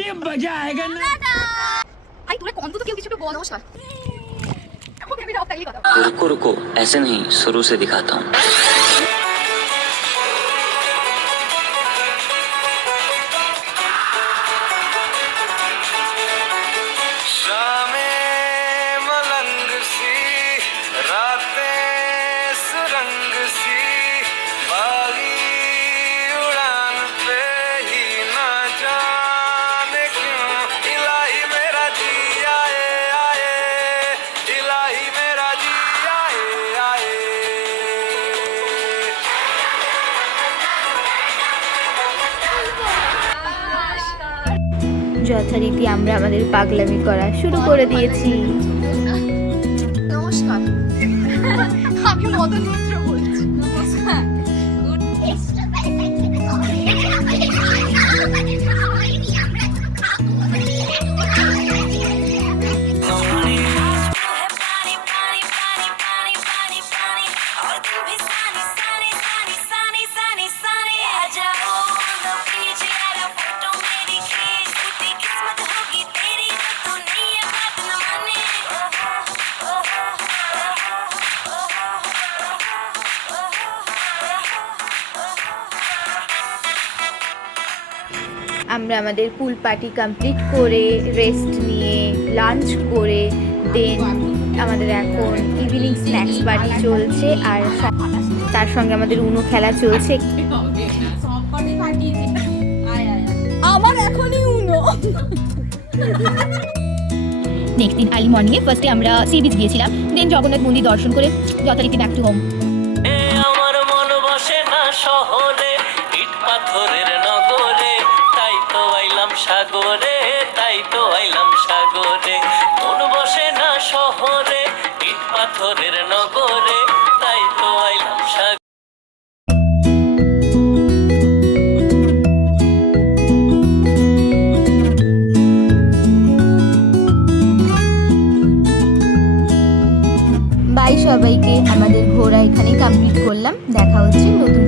अभी मजा आएगा ना। भाई तूने कौन तो क्यों किसी को बोल नमस्कार रुको रुको, ऐसे नहीं, शुरू से दिखाता हूँ। যথারীতি আমরা আমাদের পাগলামি করা শুরু করে দিয়েছি। নমস্কার আমি মদন মিত্র বলছি। নমস্কার আমরা আমাদের পুল পার্টি কমপ্লিট করে রেস্ট নিয়ে লাঞ্চ করে দেন আমাদের এখন ইভিনিং স্ন্যাক্স পার্টি চলছে, আর তার সঙ্গে আমাদের উনো খেলা চলছে। আমার এখনই উনো। নেক্সট দিন আর্লি মর্নিংয়ে ফার্স্টে আমরা সি বিচ গিয়েছিলাম, দেন জগন্নাথ মন্দির দর্শন করে যথারীতি ব্যাক টু হোম। আমার মন বসে না শহরে, ইট পাথরের নগরে, তাই তো আইলাম সাগরে, তাই তো আইলাম সাগরে। মন বসে না শহরে, ইট পাথরের নগরে, তাই তো আইলাম সাগরে। বাই সবাইকে, আমাদের ঘোরা এখানে কমপ্লিট করলাম। দেখা হচ্ছে নতুন